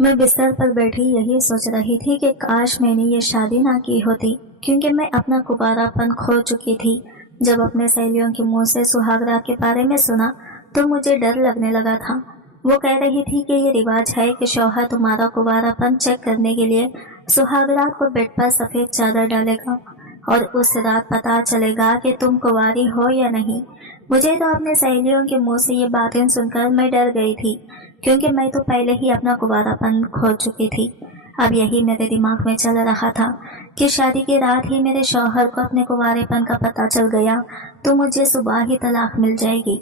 میں بستر پر بیٹھی یہی سوچ رہی تھی کہ کاش میں نے یہ شادی نہ کی ہوتی، کیونکہ میں اپنا کبارہ پن کھو چکی تھی۔ جب اپنے سہیلیوں کے منہ سے سہاگ رات کے بارے میں سنا تو مجھے ڈر لگنے لگا تھا۔ وہ کہہ رہی تھی کہ یہ رواج ہے کہ شوہر تمہارا کبارہ پن چیک کرنے کے لیے سہاگ رات کو بیڈ پر سفید چادر ڈالے گا اور اس رات پتا چلے گا کہ تم کنواری ہو یا نہیں۔ مجھے تو اپنے سہیلیوں کے منہ سے یہ باتیں سن کر میں ڈر گئی تھی، کیونکہ میں تو پہلے ہی اپنا کبارہ پن کھو چکی تھی۔ اب یہی میرے دماغ میں چل رہا تھا کہ شادی کی رات ہی میرے شوہر کو اپنے کنوارے پن کا پتہ چل گیا تو مجھے صبح ہی طلاق مل جائے گی۔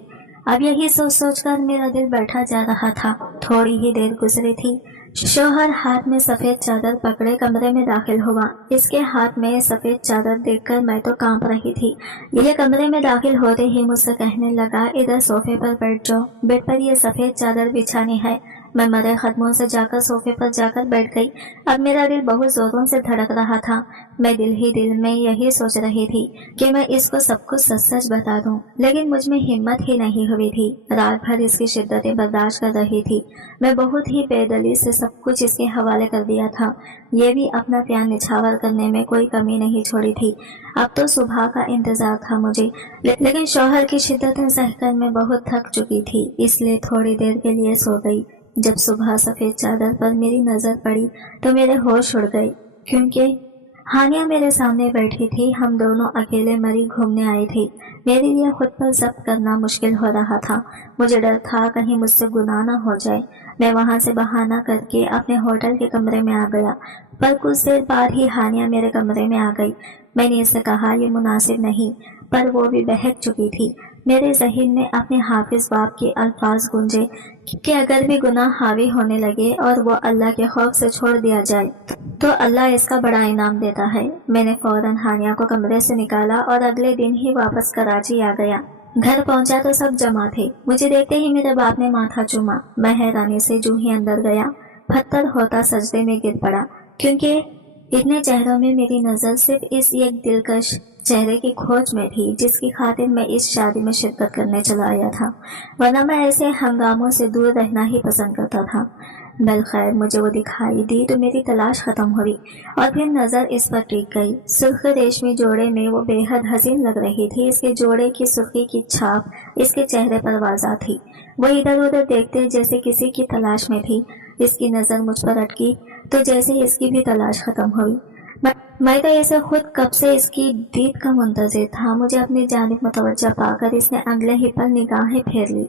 اب یہی سوچ سوچ کر میرا دل بیٹھا جا رہا تھا۔ تھوڑی ہی دیر گزری تھی، شوہر ہاتھ میں سفید چادر پکڑے کمرے میں داخل ہوا۔ اس کے ہاتھ میں سفید چادر دیکھ کر میں تو کانپ رہی تھی۔ یہ کمرے میں داخل ہوتے ہی مجھ سے کہنے لگا، ادھر صوفے پر بیٹھ جاؤ، بیڈ پر یہ سفید چادر بچھانی ہے۔ میں مرے قدموں سے جا کر صوفے پر جا کر بیٹھ گئی۔ اب میرا دل بہت زوروں سے دھڑک رہا تھا۔ میں دل ہی دل میں یہی سوچ رہی تھی کہ میں اس کو سب کچھ سچ سچ بتا دوں، لیکن مجھ میں ہمت ہی نہیں ہوئی تھی۔ رات بھر اس کی شدتیں برداشت کر رہی تھی۔ میں بہت ہی بے دلی سے سب کچھ اس کے حوالے کر دیا تھا۔ یہ بھی اپنا پیار نچھاور کرنے میں کوئی کمی نہیں چھوڑی تھی۔ اب تو صبح کا انتظار تھا مجھے، لیکن شوہر کی شدتیں سہ کر میں بہت تھک چکی تھی، اس لیے تھوڑی دیر کے لیے سو گئی۔ جب صبح سفید چادر پر میری نظر پڑی تو میرے ہوش اڑ گئے، کیونکہ ہانیہ میرے سامنے بیٹھی تھی۔ ہم دونوں اکیلے مری گھومنے آئے تھے۔ میرے لیے خود پر ضبط کرنا مشکل ہو رہا تھا۔ مجھے ڈر تھا کہیں مجھ سے گناہ نہ ہو جائے۔ میں وہاں سے بہانہ کر کے اپنے ہوٹل کے کمرے میں آ گیا، پر کچھ دیر بعد ہی ہانیہ میرے کمرے میں آ گئی۔ میں نے اس سے کہا یہ مناسب نہیں، پر وہ بھی بہک چکی تھی۔ میرے ذہن میں اپنے حافظ باپ کے الفاظ گونجے کہ اگر بھی گناہ حاوی ہونے لگے اور وہ اللہ کے خوف سے چھوڑ دیا جائے تو اللہ اس کا بڑا انعام دیتا ہے۔ میں نے فوراً ہانیہ کو کمرے سے نکالا اور اگلے دن ہی واپس کراچی آ گیا۔ گھر پہنچا تو سب جمع تھے۔ مجھے دیکھتے ہی میرے باپ نے ماتھا چوما۔ میں حیرانی سے جو ہی اندر گیا، پتھر ہوتا سجدے میں گر پڑا، کیونکہ اتنے چہروں میں میری نظر صرف اس ایک دلکش چہرے کی کھوج میں تھی جس کی خاطر میں اس شادی میں شرکت کرنے چلا آیا تھا، ورنہ میں ایسے ہنگاموں سے دور رہنا ہی پسند کرتا تھا۔ بالخیر مجھے وہ دکھائی دی تو میری تلاش ختم ہوئی اور پھر نظر اس پر ٹک گئی۔ سرخ ریشمی جوڑے میں وہ بے حد حسین لگ رہی تھی۔ اس کے جوڑے کی سرخی کی چھاپ اس کے چہرے پر واضح تھی۔ وہ ادھر ادھر دیکھتے جیسے کسی کی تلاش میں تھی۔ اس کی نظر مجھ پر اٹکی تو جیسے اس کی بھی تلاش ختم ہوئی۔ میں تو اسے خود کب سے اس کی دید کا منتظر تھا۔ مجھے اپنی جانب متوجہ پا کر اس نے اگلے ہی پل نگاہیں پھیر لی۔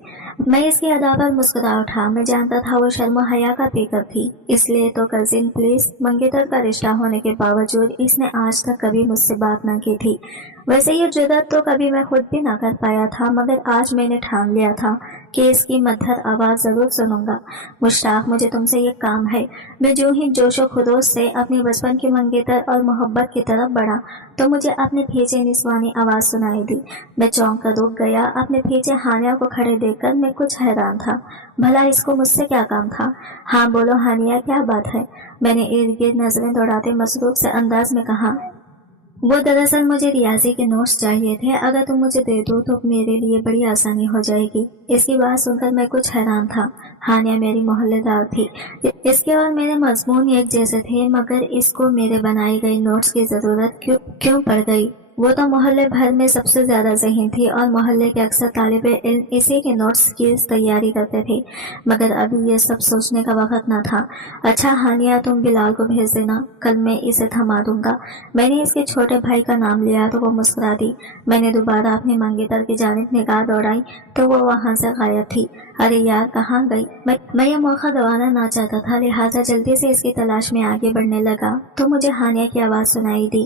میں اس کی ادا پر مسکرا اٹھا۔ میں جانتا تھا وہ شرم و حیا کا پیکر تھی، اس لیے تو کزن پلیز منگیتر کا رشتہ ہونے کے باوجود اس نے آج تک کبھی مجھ سے بات نہ کی تھی۔ ویسے یہ جرأت تو کبھی میں خود بھی نہ کر پایا تھا، مگر آج میں نے ٹھان لیا تھا کہ اس کی مدھر آواز ضرور سنوں گا۔ مشتاق مجھے تم سے یہ کام ہے۔ میں جو ہی جوش و خروش سے اپنی بچپن کی منگیتر اور محبت کی طرف بڑھا تو مجھے اپنے پیچھے نسوانی آواز سنائی دی۔ میں چونک کر رک گیا۔ اپنے پیچھے ہانیہ کو کھڑے دیکھ کر میں کچھ حیران تھا۔ بھلا اس کو مجھ سے کیا کام تھا؟ ہاں بولو ہانیہ، کیا بات ہے؟ میں نے ارد گرد نظریں دوڑاتے مصروف سے انداز میں کہا۔ وہ دراصل مجھے ریاضی کے نوٹس چاہیے تھے، اگر تم مجھے دے دو تو میرے لیے بڑی آسانی ہو جائے گی۔ اس کی بات سن کر میں کچھ حیران تھا۔ ہانیہ میری محلے دار تھی، اس کے اور میرے مضمون ایک جیسے تھے، مگر اس کو میرے بنائے گئے نوٹس کی ضرورت کیوں پڑ گئی؟ وہ تو محلے بھر میں سب سے زیادہ ذہین تھی اور محلے کے اکثر طالب علم اسی کے نوٹس کی تیاری کرتے تھے، مگر ابھی یہ سب سوچنے کا وقت نہ تھا۔ اچھا ہانیہ، تم بلال کو بھیج دینا، کل میں اسے تھما دوں گا۔ میں نے اس کے چھوٹے بھائی کا نام لیا تو وہ مسکرا دی۔ میں نے دوبارہ اپنی منگیتر کی جانب نگاہ دوڑائی تو وہ وہاں سے غائب تھی۔ ارے یار، کہاں گئی؟ میں یہ موقع گنوانا نہ چاہتا تھا، لہٰذا جلدی سے اس کی تلاش میں آگے بڑھنے لگا تو مجھے ہانیہ کی آواز سنائی دی۔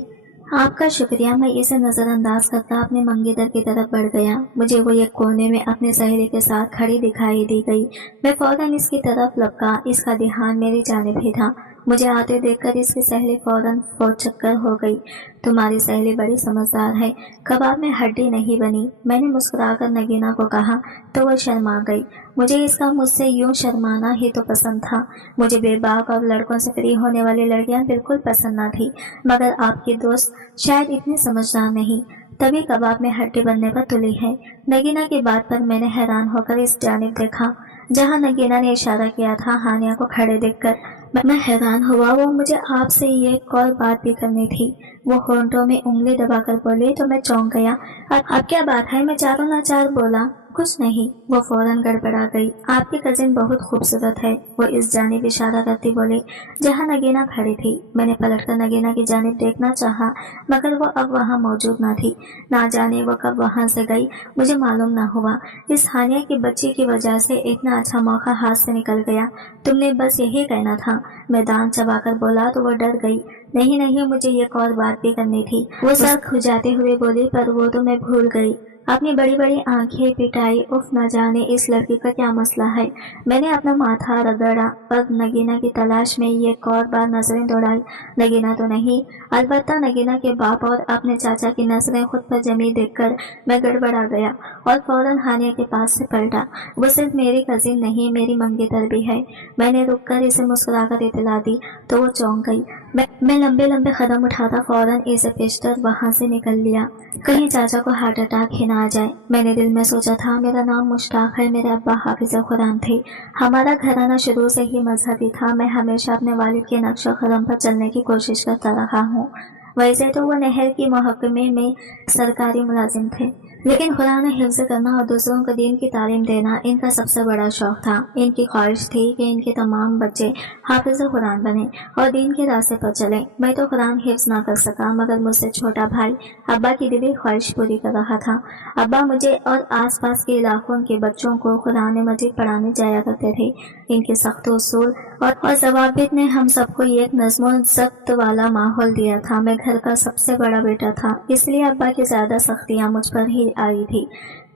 آپ کا شکریہ۔ میں اسے نظر انداز کرتا اپنے منگیتر کی طرف بڑھ گیا۔ مجھے وہ ایک کونے میں اپنے سہیلی کے ساتھ کھڑی دکھائی دی گئی۔ میں فوراً اس کی طرف لپکا، اس کا دھیان میری جانب ہی تھا۔ مجھے آتے دیکھ کر اس کی سہیلی فوراً فوت چکر ہو گئی۔ تمہاری سہیلی بڑی سمجھدار ہے، کباب میں ہڈی نہیں بنی، میں نے مسکرا کر نگینہ کو کہا تو وہ شرما گئی۔ مجھے اس کا مجھ سے یوں شرمانا ہی تو پسند تھا۔ مجھے بے باک اور لڑکوں سے فری ہونے والی لڑکیاں بالکل پسند نہ تھی، مگر آپ کی دوست شاید اتنی سمجھدار نہیں، تبھی کباب میں ہڈی بننے پر تلی ہے۔ نگینہ کی بات پر میں نے حیران ہو کر اس جانب دیکھا जहाँ नगीना ने इशारा किया था हानिया को खड़े देखकर मैं हैरान हुआ। वो मुझे आपसे ये एक और बात भी करनी थी। वो होंठों में उंगली दबाकर बोली तो मैं चौंक गया। अब क्या बात है? मैं चारों नाचार बोला। कुछ नहीं। वो फौरन गड़बड़ा गई। आपकी कजिन बहुत खूबसूरत है, वो इस जानिब इशारा करती बोली जहाँ नगीना खड़ी थी। मैंने पलटकर नगीना की जानिब देखना चाहा, मगर वो अब वहाँ मौजूद न थी। ना जाने वो कब वहाँ से गई, मुझे मालूम न हुआ। इस हानिया की बच्ची की वजह से इतना अच्छा मौका हाथ से निकल गया। तुमने बस यही कहना था। मैं दांत चबाकर बोला तो वो डर गई। नहीं नहीं, मुझे एक और बात भी करनी थी। वो सर खुजाते हुए बोली पर वो तो मैं भूल गई। अपनी बड़ी बड़ी आंखें पिटाई। उफ, न जाने इस लड़की का क्या मसला है। मैंने अपना माथा रगड़ा और नगीना की तलाश में एक और बार नजरें दौड़ाई। नगीना तो नहीं, अलबत्ता नगीना के बाप और अपने चाचा की नजरें खुद पर जमी देखकर मैं गड़बड़ा गया और फौरन हानिया के पास से पलटा। वो सिर्फ मेरी कजिन नहीं, मेरी मंगेतर भी है। मैंने रुककर इसे मुस्कुराकर इतला दी तो वो चौंक गई। मैं लंबे लंबे कदम उठाता फौरन इसे पेशतर वहां से निकल लिया, कहीं चाचा को हार्ट अटैक ही ना आ जाए। मैंने दिल में सोचा था मेरा नाम मुश्ताक है, मेरे अब्बा हाफिज कुरान थे, हमारा घराना शुरू से ही मजहबी था। मैं हमेशा अपने वालिद के नक्शा कदम पर चलने की कोशिश करता रहा हूँ। वैसे तो वो नहर की महकमे में सरकारी मुलाजिम थे, लेकिन कुरान हिफ्ज करना और दूसरों को दीन की तालीम देना इनका सबसे बड़ा शौक था। इनकी ख्वाहिश थी कि इनके तमाम बच्चे हाफिज कुरान बने और दीन के रास्ते पर चले। मैं तो कुरान हिफ्ज ना कर सका, मगर मुझसे छोटा भाई अब्बा की दिली ख्वाहिश पूरी कर रहा था। अब्बा मुझे और आसपास के इलाकों के बच्चों को कुरान मजीद पढ़ाने जाया करते थे। इनके सख्त उसूल और जवाबित ने हम सबको एक नज़्म ज़ब्त वाला माहौल दिया था। मैं घर का सबसे बड़ा बेटा था, इसलिए अब्बा की ज्यादा सख्तियां मुझ पर ही आई थी।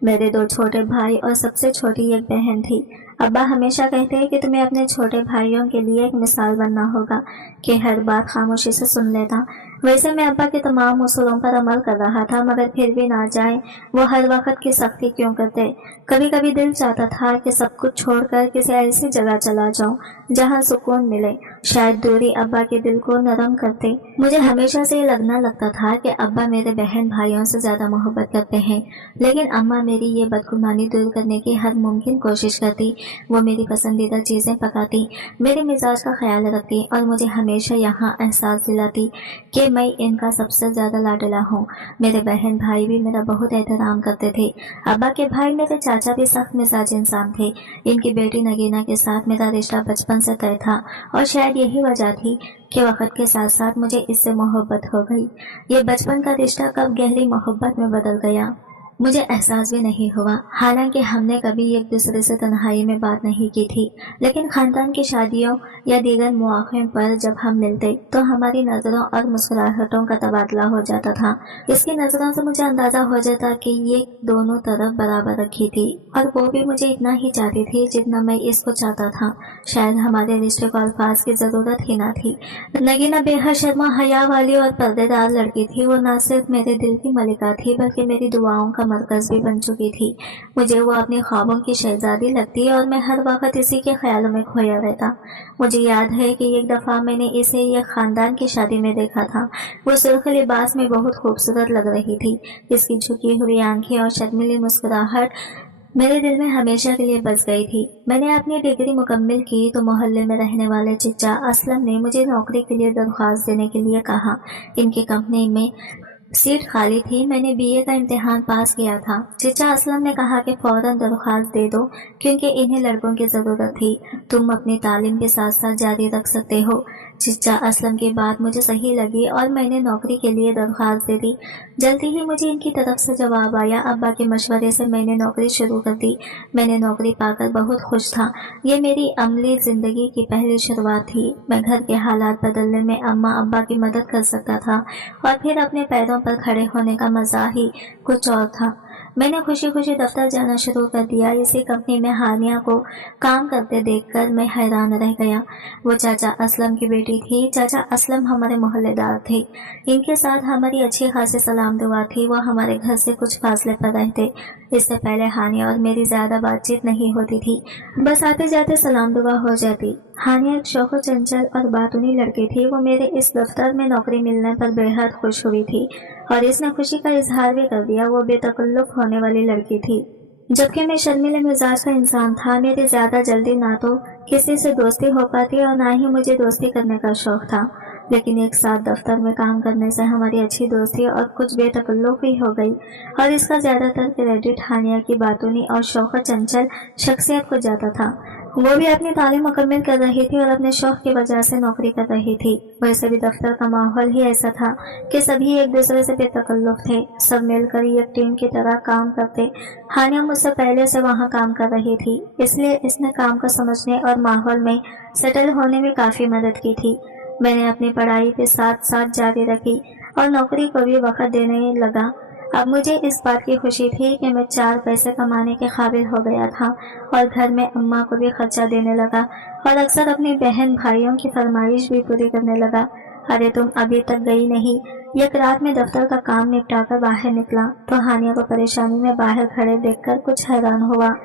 मेरे 2 छोटे भाई और सबसे छोटी एक बहन थी। अब्बा हमेशा कहते हैं कि तुम्हें अपने छोटे भाइयों के लिए एक मिसाल बनना होगा, कि हर बात खामोशी से सुन लेता। वैसे मैं अब्बा के तमाम उसूलों पर अमल कर रहा था, मगर फिर भी ना जाए वो हर वक्त की सख्ती क्यों करते। कभी कभी दिल चाहता था कि सब कुछ छोड़कर किसी ऐसी जगह चला जाऊं जहां सुकून मिले। शायद दूरी अब्बा के दिल को नरम करते। मुझे हमेशा से लगना लगता था कि अब्बा मेरे बहन भाइयों से ज्यादा मोहब्बत करते हैं, लेकिन अम्मा मेरी ये बदगुमानी दूर करने की हर मुमकिन कोशिश करती। वो मेरी पसंदीदा चीजें पकाती, मेरे मिजाज का ख्याल रखती और मुझे हमेशा यहाँ एहसास दिलाती कि मैं इनका सबसे ज्यादा लाडला हूँ। मेरे बहन भाई भी मेरा बहुत एहतराम करते थे। अब्बा के भाई मेरे चाचा भी सख्त मिजाज इंसान थे। इनकी बेटी नगीना के साथ मेरा रिश्ता बचपन से तय था और शायद यही वजह थी कि वक्त के साथ साथ मुझे इससे मोहब्बत हो गई। ये बचपन का रिश्ता कब गहरी मोहब्बत में बदल गया मुझे एहसास भी नहीं हुआ। हालांकि हमने कभी एक दूसरे से तन्हाई में बात नहीं की थी, लेकिन खानदान की शादियों या दीगर मौक़ों पर जब हम मिलते तो हमारी नज़रों और मुस्कुराहटों का तबादला हो जाता था। इसकी नज़रों से मुझे अंदाजा हो जाता कि ये दोनों तरफ बराबर रखी थी और वो भी मुझे इतना ही चाहती थी जितना मैं इसको चाहता था। शायद हमारे रिश्ते को अल्फाज की ज़रूरत ही ना थी। नगीना बेहद शर्मा हया वाली और पर्देदार लड़की थी। वो न सिर्फ मेरे दिल की मलिका थी बल्कि मेरी दुआओं का मरकज भी बन चुकी थी। मुझे वो अपने ख्वाबों की शहजादी लगती और मैं हर वक्त इसी के ख्यालों में खोया रहता। मुझे याद है कि एक दफ़ा मैंने इसे एक खानदान की शादी में देखा था। वो सुर्ख लिबास में बहुत खूबसूरत लग रही थी। इसकी झुकी हुई आंखें और शर्मीली मुस्कुराहट मेरे दिल में हमेशा के लिए बस गई थी। मैंने अपनी डिग्री मुकम्मल की तो मोहल्ले में रहने वाले चिच्चा असलम ने मुझे नौकरी के लिए दरख्वास्त देने के लिए कहा। इनकी कंपनी में सीट खाली थी। मैंने बीए का इम्तिहान पास किया था। चिच्चा असलम ने कहा कि फौरन दरख्वास्त दे दो क्योंकि इन्हें लड़कों की ज़रूरत थी। तुम अपनी तालीम के साथ साथ जारी रख सकते हो। चिच्चा असलम की बात मुझे सही लगी और मैंने नौकरी के लिए दरख्वास्त दे दी। जल्दी ही मुझे इनकी तरफ से जवाब आया। अब्बा के मशवरे से मैंने नौकरी शुरू कर दी। मैंने नौकरी पाकर बहुत खुश था। ये मेरी अमली ज़िंदगी की पहली शुरुआत थी। मैं घर के हालात बदलने में अम्मा अब्बा की मदद कर सकता था और फिर अपने पैरों पर खड़े होने का मजा ही कुछ और था। मैंने खुशी खुशी दफ्तर जाना शुरू कर दिया। इसी कंपनी में हानिया को काम करते देखकर मैं हैरान रह गया। वो चाचा असलम की बेटी थी। चाचा असलम हमारे मोहल्लेदार थे। इनके साथ हमारी अच्छी खासी सलाम दुआ थी। वो हमारे घर से कुछ फासले पर रहते। इससे पहले हानिया और मेरी ज्यादा बातचीत नहीं होती थी, बस आते जाते सलाम दुआ हो जाती। हानिया एक शौको चंचल और बातूनी लड़की थी। वो मेरे इस दफ्तर में नौकरी मिलने पर बेहद खुश हुई थी और इसने खुशी का इजहार भी कर दिया। वो बेतकल्लुफ होने वाली लड़की थी। जबकि मैं शर्मीले मिजाज का इंसान था। मेरी ज्यादा जल्दी ना तो किसी से दोस्ती हो पाती और ना ही मुझे दोस्ती करने का शौक था, लेकिन एक साथ दफ्तर में काम करने से हमारी अच्छी दोस्ती और कुछ बेतकल्लुफी हो गई, और इसका ज्यादातर क्रेडिट हानिया की बातूनी और शौकत चंचल शख्सियत को जाता था। वो भी अपनी तालीम मुकम्मल कर रही थी और अपने शौक की वजह से नौकरी कर रही थी। वैसे भी दफ्तर का माहौल ही ऐसा था कि सभी एक दूसरे से बेतकल्लुफ थे, सब मिलकर एक टीम की तरह काम करते। हानिया मुझसे पहले से वहाँ काम कर रही थी, इसलिए इसने काम को समझने और माहौल में सेटल होने में काफ़ी मदद की थी। मैंने अपनी पढ़ाई के साथ साथ जारी रखी और नौकरी को भी वक्त देने लगा। अब मुझे इस बात की खुशी थी कि मैं 4 पैसे कमाने के काबिल हो गया था और घर में अम्मा को भी खर्चा देने लगा और अक्सर अपनी बहन भाइयों की फरमाइश भी पूरी करने लगा। अरे तुम अभी तक गई नहीं। एक रात में दफ्तर का काम निपटाकर बाहर निकला तो हानिया को परेशानी में बाहर खड़े देखकर कुछ हैरान हुआ।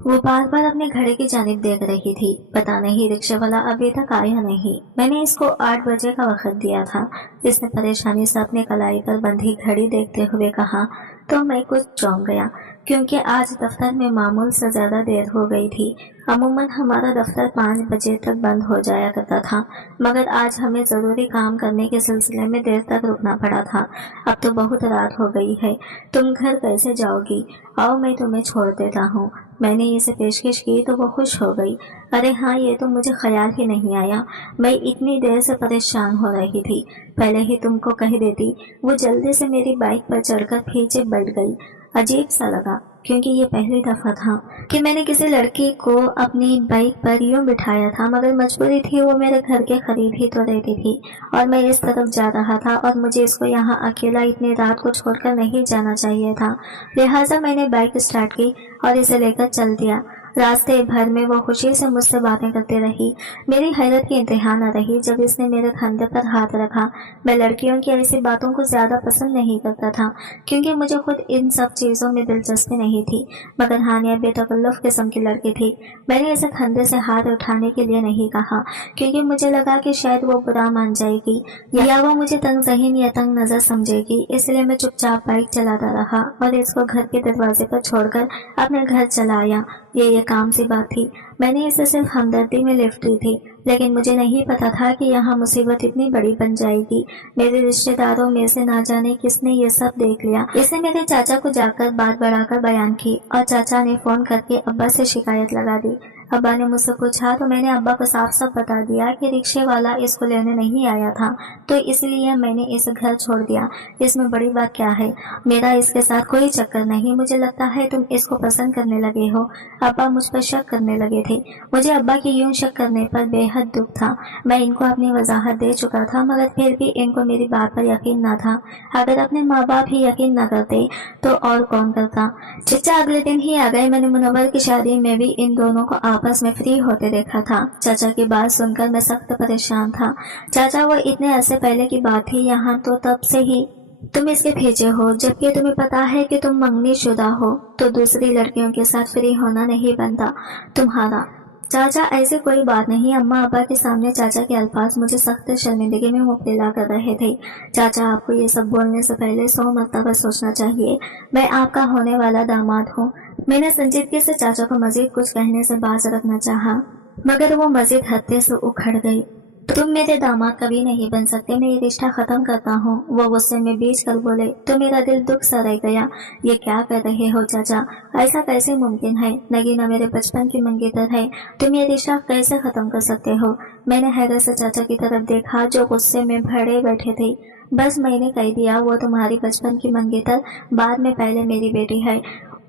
वो बार बार अपने घड़ी की जानिब देख रही थी। पता नहीं रिक्शे वाला अभी तक आया नहीं। मैंने इसको 8 बजे का वक्त दिया था। इसने परेशानी से अपने कलाई पर बंधी घड़ी देखते हुए कहा तो मैं कुछ चौंक गया, क्योंकि आज दफ्तर में मामूल से ज्यादा देर हो गई थी। अमूमन हमारा दफ्तर 5 बजे तक बंद हो जाया करता था, मगर आज हमें जरूरी काम करने के सिलसिले में देर तक रुकना पड़ा था। अब तो बहुत रात हो गई है, तुम घर कैसे जाओगी? आओ मैं तुम्हें छोड़ देता हूँ। मैंने इसे पेशकश की तो वो खुश हो गई। अरे हाँ, ये तो मुझे ख्याल ही नहीं आया। मैं इतनी देर से परेशान हो रही थी, पहले ही तुमको कह देती। वो जल्दी से मेरी बाइक पर चढ़कर पीछे बैठ गई। अजीब सा लगा, क्योंकि ये पहली दफा था कि मैंने किसी लड़की को अपनी बाइक पर यूं बिठाया था, मगर मजबूरी थी। वो मेरे घर के करीब ही तो रहती थी और मैं इस तरफ जा रहा था और मुझे इसको यहाँ अकेला इतनी रात को छोड़कर नहीं जाना चाहिए था। लिहाजा मैंने बाइक स्टार्ट की और इसे लेकर चल दिया। रास्ते भर में वो खुशी से मुझसे बातें करती रही। मेरी हैरत की इंतहा न रही जब इसने मेरे कंधे पर हाथ रखा। मैं लड़कियों की ऐसी बातों को ज्यादा पसंद नहीं करता था, क्योंकि मुझे खुद इन सब चीजों में दिलचस्पी नहीं थी, मगर हानिया बेतकल्लुफ किस्म की लड़की थी। मैंने इसे कंधे से हाथ उठाने के लिए नहीं कहा, क्योंकि मुझे लगा कि शायद वो बुरा मान जाएगी या वो मुझे तंग ज़हीन या तंग नजर समझेगी। इसलिए मैं चुपचाप बाइक चलाता रहा और इसको घर के दरवाजे पर छोड़कर अपने घर चला आया। ये काम सी बात थी। मैंने इसे सिर्फ हमदर्दी में लिफ्ट दी थी, लेकिन मुझे नहीं पता था कि यहाँ मुसीबत इतनी बड़ी बन जाएगी। मेरे रिश्तेदारों में से ना जाने किसने ये सब देख लिया। इसे मेरे चाचा को जाकर बात बढ़ाकर बयान की और चाचा ने फोन करके अब्बा से शिकायत लगा दी। अब्बा ने मुझसे पूछा तो मैंने अब्बा को साफ साफ बता दिया कि रिक्शे वाला इसको लेने नहीं आया था, तो इसलिए मैंने इसे घर छोड़ दिया। इसमें बड़ी बात क्या है? मेरा इसके साथ कोई चक्कर नहीं। मुझे लगता है तुम इसको पसंद करने लगे हो। अब्बा मुझ पर शक करने लगे थे। मुझे अब्बा के यूं शक करने पर बेहद दुख था। मैं इनको अपनी वजाहत दे चुका था, मगर फिर भी इनको मेरी बात पर यकीन न था। अगर अपने माँ बाप ही यकीन न करते तो और कौन करता। चचा अगले दिन ही आ गए। मैंने मुनव्वर की शादी में भी इन दोनों को आपस में फ्री होते देखा था। चाचा की बात सुनकर मैं सख्त परेशान था। चाचा, वो इतने अरसे पहले की बात थी, यहाँ तो तब से ही तुम इसके भेजे हो, जबकि तुम्हें पता है कि तुम मंगनी शुदा हो, तो दूसरी लड़कियों के साथ फ्री होना नहीं बनता तुम्हारा। चाचा, ऐसी कोई बात नहीं। अम्मा अब्बा के सामने चाचा के अल्फाज मुझे सख्त शर्मिंदगी में मुब्तला कर रहे थे। चाचा, आपको ये सब बोलने से पहले 100 मरतबा सोचना चाहिए। मैं आपका होने वाला दामाद हूँ। मैंने संजीदगी से चाचा को मजीद कुछ कहने से बाज रखना चाहा, मगर वो मजीद हत्ते से उखड़ गई। तुम मेरे दामाद कभी नहीं बन सकते। मैं ये रिश्ता खत्म करता हूँ। वो गुस्से में बीच कर बोले तो मेरा दिल दुख सा रह गया। ये क्या कर रहे हो चाचा? ऐसा कैसे मुमकिन है? नगीना मेरे बचपन की मंगेतर है। तुम ये रिश्ता कैसे खत्म कर सकते हो? मैंने हैरत से चाचा की तरफ देखा, जो गुस्से में भरे बैठे थे। बस मैंने कह दिया, वो तुम्हारी बचपन की मंगेतर बाद में पहले मेरी बेटी है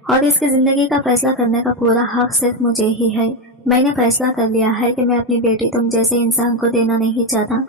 और इसकी जिंदगी का फैसला करने का पूरा हक सिर्फ मुझे ही है। मैंने फैसला कर लिया है कि मैं अपनी बेटी तुम जैसे इंसान को देना नहीं चाहता।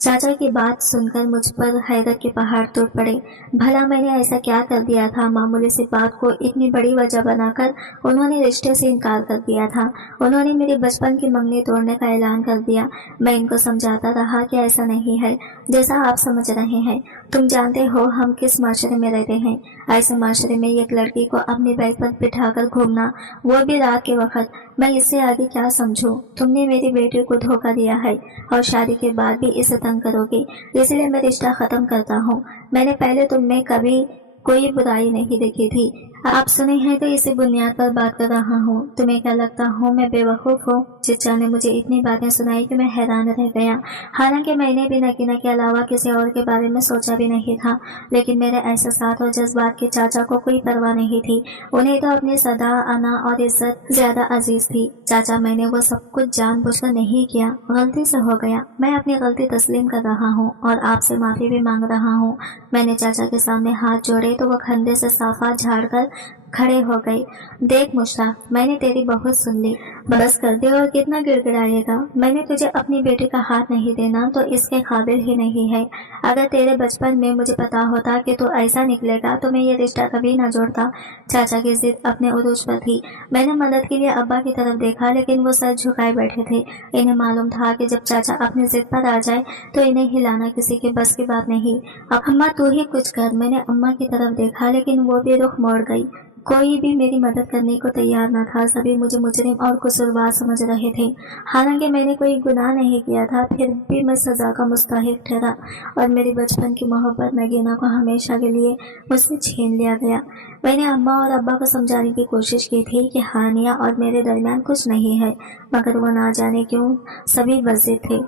चाचा की बात सुनकर मुझ पर हैरत के पहाड़ टूट पड़े। भला मैंने ऐसा क्या कर दिया था? मामूली सी बात को इतनी बड़ी वजह बनाकर उन्होंने रिश्ते से इनकार कर दिया था। उन्होंने मेरे बचपन की मंगनी तोड़ने का ऐलान कर दिया। मैं इनको समझाता रहा कि ऐसा नहीं है जैसा आप समझ रहे हैं। तुम जानते हो हम किस माशरे में रहते हैं। ऐसे माशरे में एक लड़की को अपनी बाइक पर बिठाकर घूमना, वो भी रात के वक्त, मैं इससे आगे क्या समझूं? तुमने मेरी बेटी को धोखा दिया है और शादी के बाद भी इसे तंग करोगे, इसलिए मैं रिश्ता खत्म करता हूँ। मैंने पहले तुम में कभी कोई बुराई नहीं देखी थी। आप सुने हैं तो इसी बुनियाद पर बात कर रहा हूँ। तुम्हें क्या लगता हूँ मैं बेवकूफ़ हूँ? चिच्चा ने मुझे इतनी बातें सुनाई कि मैं हैरान रह गया। हालांकि मैंने भी नगीना के अलावा किसी और के बारे में सोचा भी नहीं था, लेकिन मेरे एहसासात और जज्बात के चाचा को कोई परवाह नहीं थी। उन्हें तो अपनी सदा, अना और इज्जत ज्यादा अजीज थी। चाचा, मैंने वो सब कुछ जानबूझकर नहीं किया, गलती से हो गया। मैं अपनी गलती तस्लीम कर रहा हूँ और आपसे माफ़ी भी मांग रहा हूँ। मैंने चाचा के सामने हाथ जोड़े तो वो खंडे से साफा झाड़कर खड़े हो गए। देख मुश्ताक, मैंने तेरी बहुत सुन ली, बस कर दे। और कितना गिड़गिड़ाएगा? मैंने तुझे अपनी बेटी का हाथ नहीं देना तो इसके काबिल ही नहीं है। अगर तेरे बचपन में मुझे पता होता कि तू ऐसा निकलेगा तो मैं ये रिश्ता कभी ना जोड़ता। चाचा की जिद अपने उरूज पर थी। मैंने मदद के लिए अब्बा की तरफ देखा, लेकिन वो सर झुकाए बैठे थे। इन्हें मालूम था कि जब चाचा अपनी जिद पर आ जाए तो इन्हें हिलाना किसी के बस की बात नहीं। अब अम्मा तू ही कुछ कर। मैंने अम्मा की तरफ देखा, लेकिन वो भी रुख मोड़ गई। कोई भी मेरी मदद करने को तैयार न था। सभी मुझे मुजरिम और कसूरवार समझ रहे थे। हालांकि मैंने कोई गुनाह नहीं किया था, फिर भी मैं सजा का मुस्तहिक ठहरा और मेरी बचपन की मोहब्बत नगीना को हमेशा के लिए मुझसे छीन लिया गया। मैंने अम्मा और अब्बा को समझाने की कोशिश की थी कि हानिया और मेरे दरमियान कुछ नहीं है, मगर वो ना जाने क्यों सभी बज़िद थे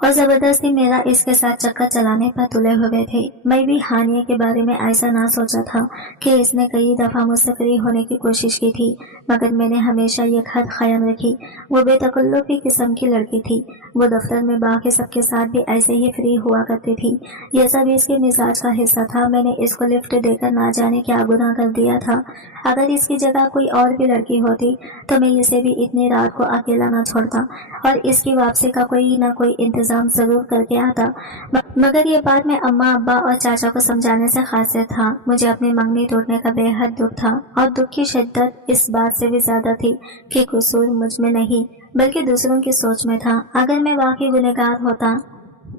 और जबरदस्ती मेरा इसके साथ चक्कर चलाने पर तुले हुए थे। मैं भी हानिया के बारे में ऐसा ना सोचा था कि इसने कई दफा मुझसे फ्री होने की कोशिश की थी, मगर मैंने हमेशा ये हद कायम रखी। वो बेतकल्लुफी किस्म की लड़की थी। वो दफ्तर में बाकी सबके साथ भी ऐसे ही फ्री हुआ करती थी। यह सब इसके मिजाज का हिस्सा था। मैंने इसको लिफ्ट देकर ना जाने क्या गुनाह कर दिया था। अगर इसकी जगह कोई और भी लड़की होती तो मैं इसे भी इतनी रात को अकेला ना छोड़ता और इसकी वापसी का कोई ना कोई इंतजाम जरूर करके आता। मगर ये बात मैं अम्मा, अब्बा और चाचा को समझाने से खासिर था। मुझे अपनी मंगनी तोड़ने का बेहद दुख था और दुख की शिद्दत इस बात से भी ज्यादा थी कि कसूर मुझ में नहीं बल्कि दूसरों की सोच में था। अगर मैं वाकई गुनहगार होता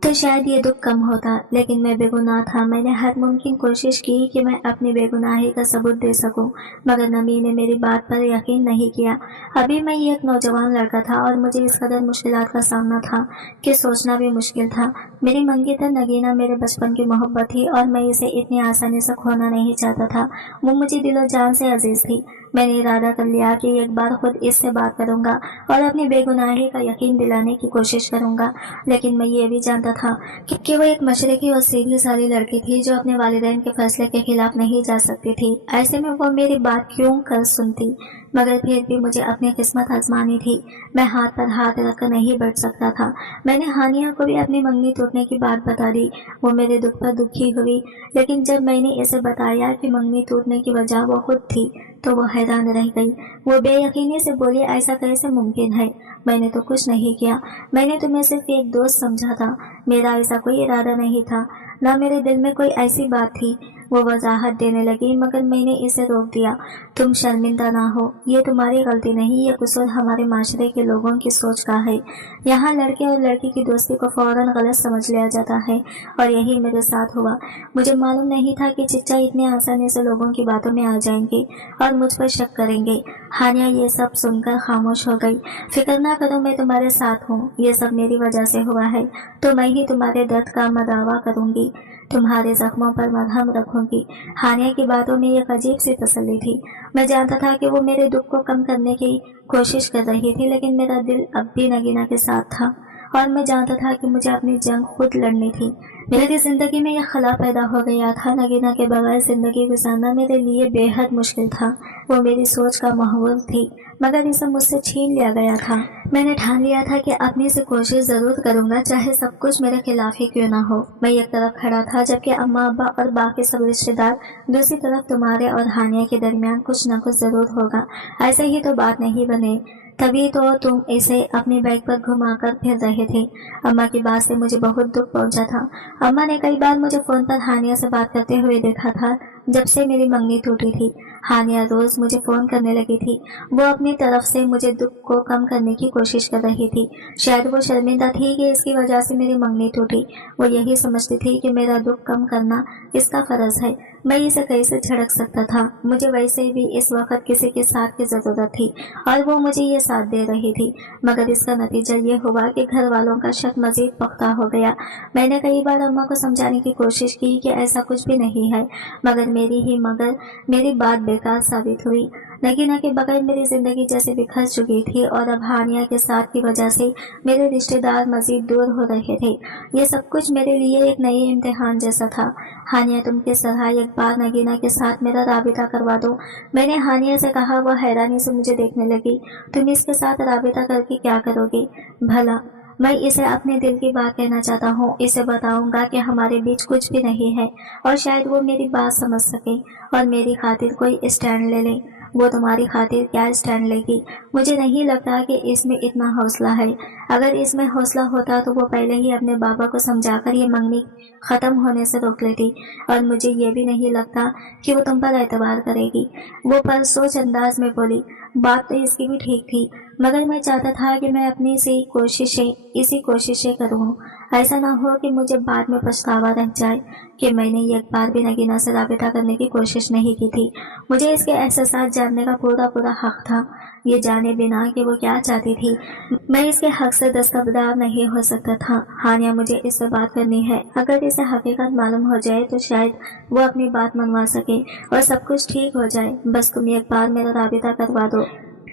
तो शायद ये दुख कम होता, लेकिन मैं बेगुनाह था। मैंने हर मुमकिन कोशिश की कि मैं अपनी बेगुनाही का सबूत दे सकूं, मगर नमी ने मेरी बात पर यकीन नहीं किया। अभी मैं एक नौजवान लड़का था और मुझे इस कदर मुश्किलात का सामना था कि सोचना भी मुश्किल था। मेरी मंगेतर नगीना मेरे बचपन की मोहब्बत थी और मैं इसे इतनी आसानी से खोना नहीं चाहता था। वो मुझे दिलो जान से अजीज थी। मैंने इरादा कर लिया कि एक बार खुद इससे बात करूंगा और अपनी बेगुनाही का यकीन दिलाने की कोशिश करूंगा, लेकिन मैं ये भी जानता था कि वो एक मशरकी और सीधी सारी लड़की थी जो अपने वालिदैन के फैसले के खिलाफ नहीं जा सकती थी। ऐसे में वो मेरी बात क्यों कर सुनती? मगर फिर भी मुझे अपनी किस्मत आजमानी थी। मैं हाथ पर हाथ रखकर नहीं बैठ सकता था। मैंने हानिया को भी अपनी मंगनी टूटने की बात बता दी। वो मेरे दुख पर दुखी हुई, लेकिन जब मैंने इसे बताया कि मंगनी टूटने की वजह वो खुद थी तो वो हैरान रह गई। वो बेयकीनी से बोली, ऐसा कैसे मुमकिन है? मैंने तो कुछ नहीं किया। मैंने तुम्हें सिर्फ एक दोस्त समझा था। मेरा ऐसा कोई इरादा नहीं था, ना मेरे दिल में कोई ऐसी बात थी। वो वजाहत देने लगी, मगर मैंने इसे रोक दिया। तुम शर्मिंदा ना हो, ये तुम्हारी गलती नहीं, ये कसूर हमारे माशरे के लोगों की सोच का है। यहाँ लड़के और लड़की की दोस्ती को फौरन गलत समझ लिया जाता है और यही मेरे साथ हुआ। मुझे मालूम नहीं था कि चिच्चा इतनी आसानी से लोगों की बातों में आ जाएंगे और मुझ पर शक करेंगे। हानिया ये सब सुनकर खामोश हो गई। फिक्र ना करो, मैं तुम्हारे साथ हूँ। ये सब मेरी वजह से हुआ है तो मैं ही तुम्हारे दर्द का मदावा करूंगी, तुम्हारे जख्मों पर मरहम रखूंगी। हानिया की बातों में एक अजीब सी तसल्ली थी। मैं जानता था कि वो मेरे दुख को कम करने की कोशिश कर रही थी, लेकिन मेरा दिल अब भी नगीना के साथ था और मैं जानता था कि मुझे अपनी जंग खुद लड़नी थी। मेरी जिंदगी में यह खला पैदा हो गया था। नगीना के बगैर जिंदगी गुजारना मेरे लिए बेहद मुश्किल था। वो मेरी सोच का महवल थी, मगर इसे मुझसे छीन लिया गया था। मैंने ठान लिया था कि अपनी से कोशिश जरूर करूंगा, चाहे सब कुछ मेरे खिलाफ ही क्यों ना हो। मैं एक तरफ खड़ा था जबकि अम्मा, अब्बा और बाकी सब रिश्तेदार दूसरी तरफ। तुम्हारे और हानिया के दरमियान कुछ न कुछ जरूर होगा, ऐसे ही तो बात नहीं बने। तभी तो तुम इसे अपनी बैग पर घुमाकर फिर रहे थे। अम्मा की बात से मुझे बहुत दुख पहुंचा था। अम्मा ने कई बार मुझे फोन पर हानिया से बात करते हुए देखा था जब से मेरी मंगनी टूटी थी। हानिया रोज मुझे फोन करने लगी थी। वो अपनी तरफ से मुझे दुख को कम करने की कोशिश कर रही थी। शायद वो शर्मिंदा थी कि इसकी वजह से मेरी मंगनी टूटी। वो यही समझती थी कि मेरा दुख कम करना इसका फर्ज है। मैं इसे कैसे झड़क सकता था? मुझे वैसे भी इस वक्त किसी के साथ की जरूरत थी और वो मुझे ये साथ दे रही थी, मगर इसका नतीजा ये हुआ कि घर वालों का शक मजीद पुख्ता हो गया। मैंने कई बार अम्मा को समझाने की कोशिश की कि ऐसा कुछ भी नहीं है, मगर मेरी ही मगर मेरी बात बेकार साबित हुई। नगीना के बगैर मेरी जिंदगी जैसे बिखर चुकी थी और अब हानिया के साथ की वजह से मेरे रिश्तेदार मजीद दूर हो रहे थे। ये सब कुछ मेरे लिए एक नई इम्तिहान जैसा था। हानिया, तुम किस तरह एक बार नगीना के साथ मेरा राबिता करवा दो। मैंने हानिया से कहा। वह हैरानी से मुझे देखने लगी। तुम इसके साथ राबिता करके क्या करोगे? भला मैं इसे अपने दिल की बात कहना चाहता हूँ। इसे बताऊंगा कि हमारे बीच कुछ भी नहीं है और शायद वो मेरी बात समझ सके और मेरी खातिर कोई स्टैंड ले ले। वो तुम्हारी खातिर क्या स्टैंड लेगी? मुझे नहीं लगता कि इसमें इतना हौसला है। अगर इसमें हौसला होता तो वो पहले ही अपने बाबा को समझाकर ये मंगनी खत्म होने से रोक लेती और मुझे ये भी नहीं लगता कि वो तुम पर एतबार करेगी। वो परसोच अंदाज में बोली। बात तो इसकी भी ठीक थी, मगर मैं चाहता था कि मैं अपनी इसी कोशिशें करूँ। ऐसा ना हो कि मुझे बाद में पछतावा रह जाए कि मैंने एक बार भी नगीना से राबिता करने की कोशिश नहीं की थी। मुझे इसके एहसास जानने का पूरा हक था, ये जाने बिना कि वो क्या चाहती थी। मैं इसके हक से दस्तबरदार नहीं हो सकता था। हानिया, मुझे इससे बात करनी है। अगर इसे हकीकत मालूम हो जाए तो शायद वो अपनी बात मनवा सके और सब कुछ ठीक हो जाए। बस तुम एक बार मेरा राबिता करवा दो।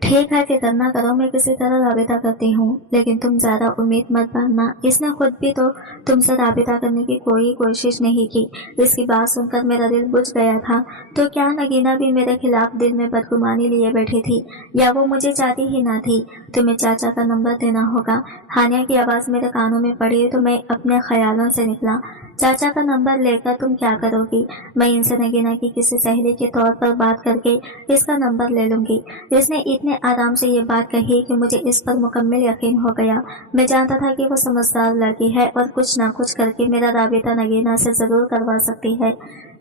ठीक है, फिक्र ना करो, मैं किसी तरह राबिता करती हूँ, लेकिन तुम ज्यादा उम्मीद मत करना। इसने खुद भी तो तुमसे राबिता करने की कोई कोशिश नहीं की। इसकी बात सुनकर मेरा दिल बुझ गया था। तो क्या नगीना भी मेरे खिलाफ दिल में बदगुमानी लिए बैठी थी, या वो मुझे चाहती ही ना थी? तुम्हें चाचा का नंबर देना होगा। हानिया की आवाज मेरे कानों में पड़ी तो मैं अपने ख्यालों से निकला। चाचा का नंबर लेकर तुम क्या करोगी? मैं इनसे नगीना की किसी सहेली के तौर पर बात करके इसका नंबर ले लूंगी। इसने इतने आराम से ये बात कही कि मुझे इस पर मुकम्मल यकीन हो गया। मैं जानता था कि वो समझदार लड़की है और कुछ ना कुछ करके मेरा राबिता नगीना से जरूर करवा सकती है।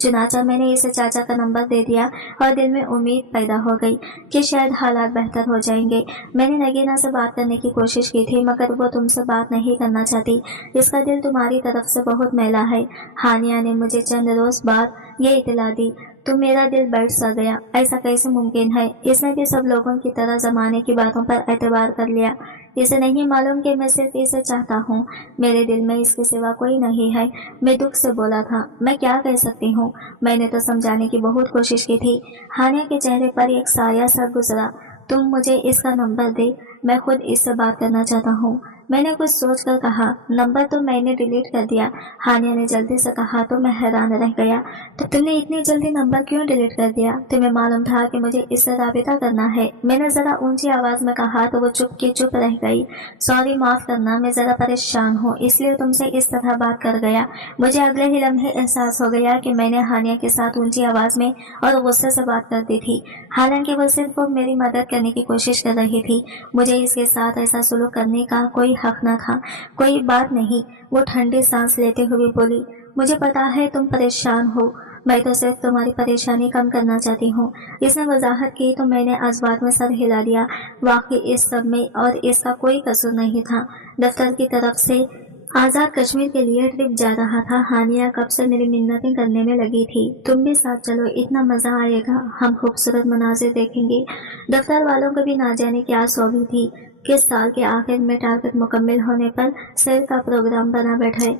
चुनाचा मैंने इसे चाचा का नंबर दे दिया और दिल में उम्मीद पैदा हो गई कि शायद हालात बेहतर हो जाएंगे। मैंने नगीना से बात करने की कोशिश की थी, मगर वो तुमसे बात नहीं करना चाहती। इसका दिल तुम्हारी तरफ से बहुत मैला है। हानिया ने मुझे चंद रोज बाद ये इतला दी तो मेरा दिल बैठ सा गया। ऐसा कैसे मुमकिन है? इसने भी सब लोगों की तरह जमाने की बातों पर एतबार कर लिया। इसे नहीं मालूम कि मैं सिर्फ इसे चाहता हूँ। मेरे दिल में इसके सिवा कोई नहीं है। मैं दुख से बोला था। मैं क्या कह सकती हूँ? मैंने तो समझाने की बहुत कोशिश की थी। हानिया के चेहरे पर एक साया सा गुजरा। तुम मुझे इसका नंबर दे, मैं खुद इससे बात करना चाहता हूँ। मैंने कुछ सोच कर कहा। नंबर तो मैंने डिलीट कर दिया। हानिया ने जल्दी से कहा तो मैं हैरान रह गया। तो तुमने इतनी जल्दी नंबर क्यों डिलीट कर दिया? तुम्हें मालूम था कि मुझे इससे राबिता करना है। मैंने जरा ऊंची आवाज में कहा तो वो चुप रह गई। सॉरी, माफ करना, मैं जरा परेशान हूँ, इसलिए तुमसे इस तरह बात कर गया। मुझे अगले ही लम्हे एहसास हो गया कि मैंने हानिया के साथ ऊंची आवाज में और गुस्से से बात कर दी थी। हालांकि वो सिर्फ मेरी मदद करने की कोशिश कर रही थी। मुझे इसके साथ ऐसा सुलूक करने का कोई हक न था। कोई बात नहीं, वो ठंडी सांस लेते हुए बोली। मुझे पता है तुम परेशान हो, मैं तो सिर्फ तुम्हारी परेशानी कम करना चाहती हूँ। इसने वजाहत की तो मैंने अजबात में सर हिला दिया। वाकई इस सब में और इसका कोई कसूर नहीं था। दफ्तर की तरफ से आजाद कश्मीर के लिए ट्रिप जा रहा था। हानिया कब से मेरी मिन्नतें करने में लगी थी, तुम भी साथ चलो, इतना मजा आएगा, हम खूबसूरत मनाजिर देखेंगे। दफ्तर वालों को भी ना जाने क्या सोबी थी। किस साल के आखिर में टारगेट मुकम्मल होने पर सैर का प्रोग्राम बना बैठे।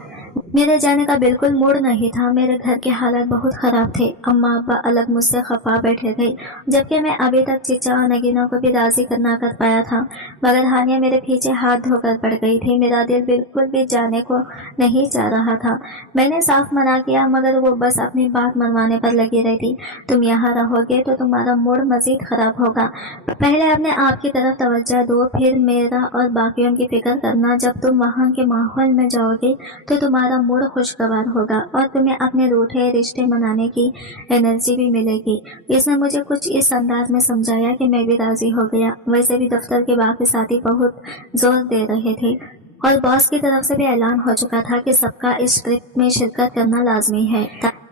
मेरे जाने का बिल्कुल मूड नहीं था। मेरे घर के हालात बहुत खराब थे। अम्मा अब्बा अलग मुझसे खफा बैठे थे, जबकि मैं अभी तक चीचा और नगीना को भी राजी करना कर पाया था। मगर हानिया मेरे पीछे हाथ धोकर पड़ गई थी। मेरा दिल बिल्कुल भी जाने को नहीं चाह रहा था। मैंने साफ मना किया, मगर वो बस अपनी बात मनवाने पर लगी रहती। तुम यहाँ रहोगे तो तुम्हारा मूड मजीद खराब होगा। पहले अपने आप की तरफ तवज्जो दो, फिर मेरा और बाकियों की फिक्र करना। जब तुम वहाँ के माहौल में जाओगे तो तुम्हारा मूड खुशगवार होगा और तुम्हें अपने रूठे रिश्ते मनाने की एनर्जी भी मिलेगी। इसने मुझे कुछ इस अंदाज में समझाया कि मैं भी राजी हो गया। वैसे भी दफ्तर के बाकी साथी बहुत जोर दे रहे थे और बॉस की तरफ से भी ऐलान हो चुका था कि सबका इस ट्रिप में शिरकत करना लाजमी है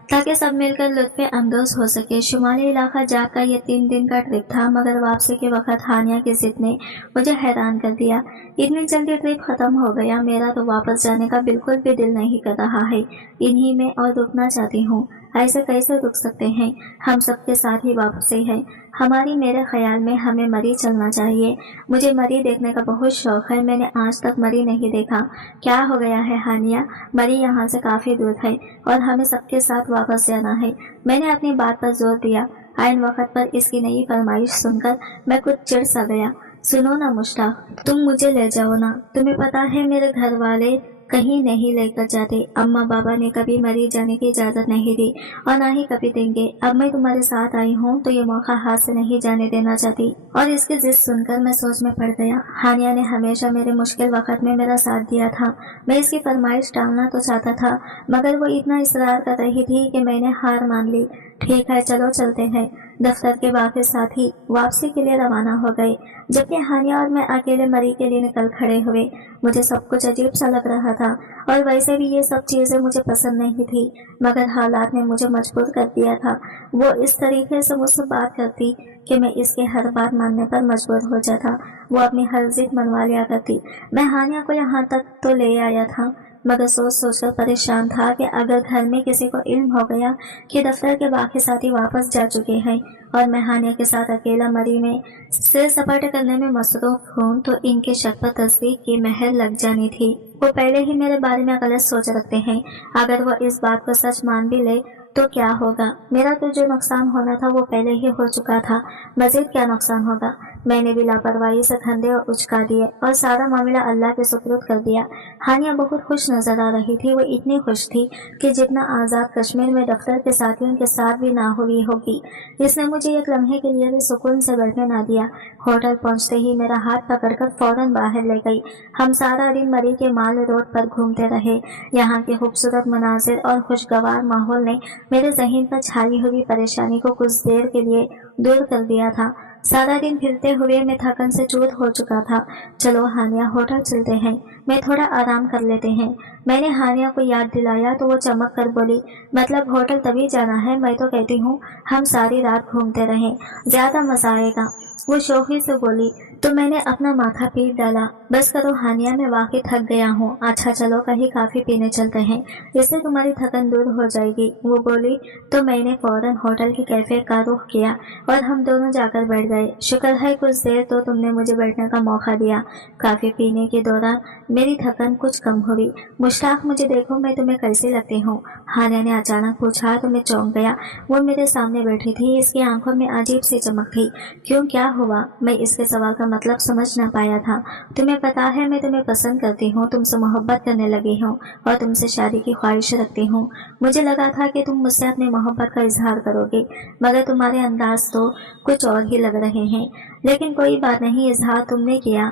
ताकि सब मिलकर लुत्फ़ अंदोज हो सके। शुमाली इलाका जाकर ये 3 दिन का ट्रिप था, मगर वापसी के वक्त हानिया की जिद ने मुझे हैरान कर दिया। इतनी जल्दी ट्रिप खत्म हो गया। मेरा तो वापस जाने का बिल्कुल भी दिल नहीं कर रहा है। इन्हीं में और रुकना चाहती हूँ। ایسے کیسے رک سکتے ہیں؟ ہم سب کے ساتھ ہی واپسی ہے ہماری۔ میرے خیال میں ہمیں مری چلنا چاہیے۔ مجھے مری دیکھنے کا بہت شوق ہے، میں نے آج تک مری نہیں دیکھا۔ کیا ہو گیا ہے ہانیہ؟ مری یہاں سے کافی دور ہے اور ہمیں سب کے ساتھ واپس جانا ہے۔ میں نے اپنی بات پر زور دیا۔ عین وقت پر اس کی نئی فرمائش سن کر میں کچھ چڑ سا گیا۔ سنو نا مشتاق، تم مجھے لے جاؤ نا، تمہیں پتا ہے میرے گھر والے کہیں نہیں لے کر جاتے۔ اماں بابا نے کبھی مری جانے کی اجازت نہیں دی اور نہ ہی کبھی دیں گے۔ اب میں تمہارے ساتھ آئی ہوں تو یہ موقع ہاتھ سے نہیں جانے دینا چاہتی۔ اور اس کی ضد سن کر میں سوچ میں پڑ گیا۔ ہانیہ نے ہمیشہ میرے مشکل وقت میں میرا ساتھ دیا تھا۔ میں اس کی فرمائش ٹالنا تو چاہتا تھا مگر وہ اتنا اصرار کر رہی تھی کہ میں نے ہار مان لی۔ ٹھیک ہے چلو چلتے ہیں۔ دفتر کے باقی ساتھی واپسی کے لیے روانہ ہو گئے، جبکہ ہانیہ اور میں اکیلے مری کے لیے نکل کھڑے ہوئے۔ مجھے سب کچھ عجیب سا لگ رہا تھا اور ویسے بھی یہ سب چیزیں مجھے پسند نہیں تھی، مگر حالات نے مجھے مجبور کر دیا تھا۔ وہ اس طریقے سے مجھ سے بات کرتی کہ میں اس کے ہر بات ماننے پر مجبور ہو جاتا۔ وہ اپنی ہر ضد منوا لیا کرتی۔ میں ہانیہ کو یہاں تک تو لے آیا تھا مگر سوچ سوچ کر پریشان تھا کہ اگر گھر میں کسی کو علم ہو گیا کہ دفتر کے باقی ساتھی واپس جا چکے ہیں اور میں ہانیہ کے ساتھ اکیلا مری میں سیر سپاٹے کرنے میں مصروف ہوں تو ان کے شک پر تصدیق کی مہر لگ جانی تھی۔ وہ پہلے ہی میرے بارے میں غلط سوچ رکھتے ہیں، اگر وہ اس بات کو سچ مان بھی لے تو کیا ہوگا؟ میرا تو جو نقصان ہونا تھا وہ پہلے ہی ہو چکا تھا، مزید کیا نقصان ہوگا؟ میں نے بھی لاپرواہی سے دھندے اور اچکا دیے اور سارا معاملہ اللہ کے سپرد کر دیا۔ ہانیہ بہت خوش نظر آ رہی تھی، وہ اتنی خوش تھی کہ جتنا آزاد کشمیر میں دفتر کے ساتھیوں کے ساتھ بھی نہ ہوئی ہوگی۔ اس نے مجھے ایک لمحے کے لیے بھی سکون سے بیٹھنے نہ دیا۔ ہوٹل پہنچتے ہی میرا ہاتھ پکڑ کر فوراً باہر لے گئی۔ ہم سارا دن مری کے مال روڈ پر گھومتے رہے۔ یہاں کے خوبصورت مناظر اور خوشگوار ماحول نے میرے ذہن پر چھائی ہوئی پریشانی کو کچھ دیر کے لیے دور کر دیا تھا۔ سارا دن پھرتے ہوئے میں تھکن سے چور ہو چکا تھا۔ چلو ہانیہ ہوٹل چلتے ہیں، میں تھوڑا آرام کر لیتے ہیں۔ میں نے ہانیہ کو یاد دلایا تو وہ چمک کر بولی، مطلب ہوٹل تبھی جانا ہے؟ میں تو کہتی ہوں ہم ساری رات گھومتے رہیں، زیادہ مزہ آئے گا۔ وہ شوخی سے بولی تو میں نے اپنا ماتھا پیٹ ڈالا۔ بس کرو ہانیہ، میں واقعی تھک گیا ہوں۔ اچھا چلو کہیں کافی پینے چلتے ہیں، اس سے تمہاری تھکن دور ہو جائے گی، وہ بولی تو میں نے فوراً ہوٹل کے کیفے کا رخ کیا اور ہم دونوں جا کر بیٹھ گئے۔ شکر ہے کچھ دیر تو تم نے مجھے بیٹھنے کا موقع دیا۔ کافی پینے کے دوران میری تھکن کچھ کم ہوئی۔ مشتاق مجھے دیکھو، میں تمہیں کیسی لگتی ہوں؟ ہانیہ نے اچانک پوچھا تو میں چونک گیا۔ وہ میرے سامنے بیٹھی تھی، اس کی آنکھوں میں عجیب سی چمک تھی۔ کیوں، کیا ہوا؟ میں اس کے سوال کا مطلب سمجھ نہ پایا تھا۔ تمہیں پتا ہے میں تمہیں پسند کرتی ہوں، تم سے محبت کرنے لگی ہوں اور تم سے شادی کی خواہش رکھتی ہوں۔ مجھے لگا تھا کہ تم مجھ سے اپنی محبت کا اظہار کرو گی، مگر تمہارے انداز تو کچھ اور ہی لگ رہے ہیں۔ لیکن کوئی بات نہیں، اظہار تم نے کیا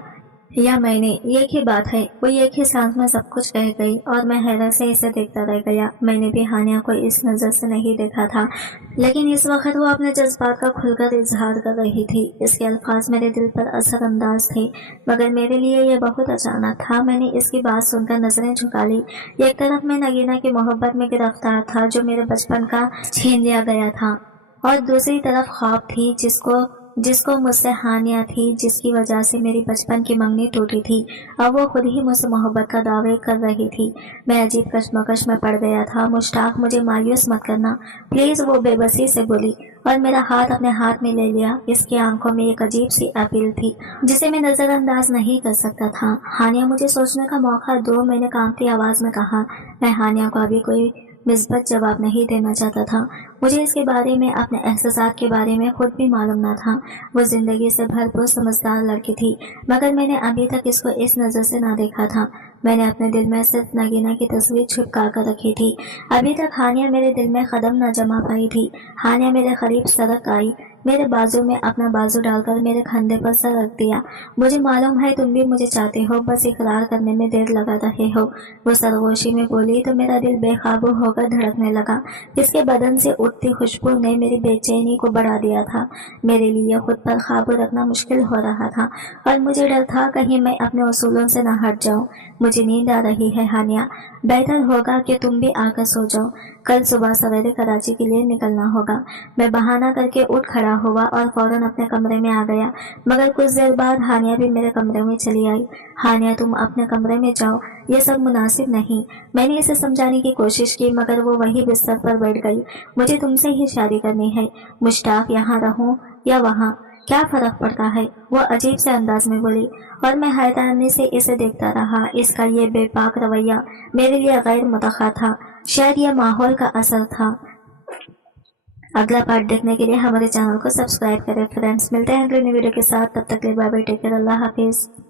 یا میں نے، ایک ہی بات ہے۔ وہ ایک ہی سانس میں سب کچھ کہہ گئی اور میں حیرت سے اسے دیکھتا رہ گیا۔ میں نے بھی ہانیہ کو اس نظر سے نہیں دیکھا تھا، لیکن اس وقت وہ اپنے جذبات کا کھل کر اظہار کر رہی تھی۔ اس کے الفاظ میرے دل پر اثر انداز تھے، مگر میرے لیے یہ بہت اچانک تھا۔ میں نے اس کی بات سن کر نظریں جھکا لی۔ ایک طرف میں نگینہ کی محبت میں گرفتار تھا جو میرے بچپن کا چھین لیا گیا تھا، اور دوسری طرف خواب تھی جس کو مجھ سے ہانیہ تھی، جس کی وجہ سے میری بچپن کی منگنی ٹوٹی تھی۔ اب وہ خود ہی مجھ سے محبت کا دعوے کر رہی تھی۔ میں عجیب کشمکش میں پڑ گیا تھا۔ مشتاق مجھے مایوس مت کرنا پلیز، وہ بے بسی سے بولی اور میرا ہاتھ اپنے ہاتھ میں لے لیا۔ اس کی آنکھوں میں ایک عجیب سی اپیل تھی جسے میں نظر انداز نہیں کر سکتا تھا۔ ہانیہ مجھے سوچنے کا موقع دو، میں نے کانپتی آواز میں کہا۔ میں ہانیہ کو ابھی کوئی مثبت جواب نہیں دینا چاہتا تھا۔ مجھے اس کے بارے میں، اپنے احساسات کے بارے میں خود بھی معلوم نہ تھا۔ وہ زندگی سے بھرپور سمجھدار لڑکی تھی، مگر میں نے ابھی تک اس کو اس نظر سے نہ دیکھا تھا۔ میں نے اپنے دل میں صرف نگینہ کی تصویر چھپکا کر رکھی تھی۔ ابھی تک ہانیہ میرے دل میں قدم نہ جما پائی تھی۔ ہانیہ میرے قریب سرک آئی، میرے بازو میں اپنا بازو ڈال کر میرے کندھے پر سر رکھ دیا۔ مجھے معلوم ہے تم بھی مجھے چاہتے ہو، بس اقرار کرنے میں دیر لگا رہے ہو، وہ سرگوشی میں بولی تو میرا دل بے قابو ہو کر دھڑکنے لگا۔ اس کے بدن سے اٹھتی خوشبو نے میری بے چینی کو بڑھا دیا تھا۔ میرے لیے خود پر قابو رکھنا مشکل ہو رہا تھا اور مجھے ڈر تھا کہیں میں اپنے اصولوں سے نہ ہٹ جاؤں۔ مجھے نیند آ رہی ہے ہانیہ، بہتر ہوگا کہ تم بھی آ کر سو جاؤ، کل صبح سویرے کراچی کے لیے نکلنا ہوگا۔ میں بہانہ کر کے اٹھ کھڑا کیا ہوا اور فوراً اپنے کمرے میں آ گیا، مگر کچھ دیر بعد ہانیہ بھی میرے کمرے میں چلی آئی۔ ہانیہ تم اپنے کمرے میں جاؤ، یہ سب مناسب نہیں۔ میں نے اسے سمجھانے کی کوشش کی مگر وہ وہی بستر پر بیٹھ گئی۔ مجھے تم سے ہی شادی کرنی ہے، مشتاق یہاں رہوں یا وہاں، کیا فرق پڑتا ہے؟ وہ عجیب سے انداز میں بولی اور میں حیرانی سے اسے دیکھتا رہا۔ اس کا یہ بے باک رویہ میرے لیے غیر متوقع تھا، شاید یہ ماحول کا اثر تھا۔ اگلا پارٹ دیکھنے کے لیے ہمارے چینل کو سبسکرائب کریں۔ فرینڈز ملتے ہیں اگلے نئی ویڈیو کے ساتھ، تب تک کے لیے بائے بائے، ٹیک کیئر، اللہ حافظ۔